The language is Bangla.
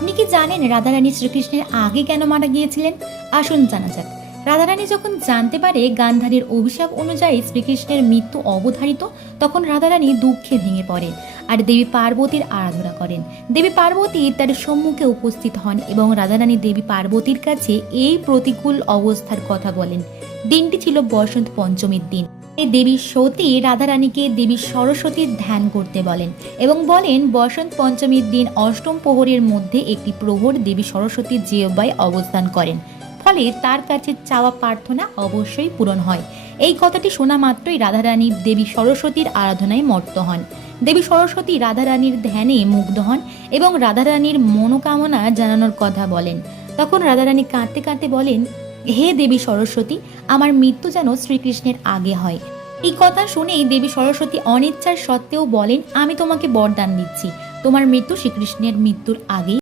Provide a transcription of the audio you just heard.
আপনি কি জানেন রাধারানী শ্রীকৃষ্ণের আগে কেন মারা গিয়েছিলেন? আসুন জানা যাক। রাধারানী যখন জানতে পারে গান্ধারীর অভিশাপ অনুযায়ী শ্রীকৃষ্ণের মৃত্যু অবধারিত, তখন রাধারানী দুঃখে ভেঙে পড়েন আর দেবী পার্বতীর আরাধনা করেন। দেবী পার্বতী তার সম্মুখে উপস্থিত হন এবং রাধারানী দেবী পার্বতীর কাছে এই প্রতিকূল অবস্থার কথা বলেন। দিনটি ছিল বসন্ত পঞ্চমীর দিন। এই দেবী সতী রাধারানীকে দেবী সরস্বতীর ধ্যান করতে বলেন এবং বলেন বসন্ত পঞ্চমীর দিন অষ্টম প্রহরের মধ্যে একটি প্রহর দেবী সরস্বতীর জিহ্বায় অবস্থান করেন, ফলে তার কাছে চাওয়া প্রার্থনা অবশ্যই পূরণ হয়। এই কথাটি শোনা মাত্রই রাধারানী দেবী সরস্বতীর আরাধনায় মত্ত হন। দেবী সরস্বতী রাধারানীর ধ্যানে মুগ্ধ হন এবং রাধারানীর মনোকামনা জানানোর কথা বলেন। তখন রাধারানী কাঁদতে কাঁদতে বলেন, হে দেবী সরস্বতী, আমার মৃত্যু যেন শ্রীকৃষ্ণের আগে হয়। এই কথা শুনেই দেবী সরস্বতী অনিচ্ছার সত্ত্বেও বলেন, আমি তোমাকে বরদান দিচ্ছি, তোমার মৃত্যু শ্রীকৃষ্ণের মৃত্যুর আগেই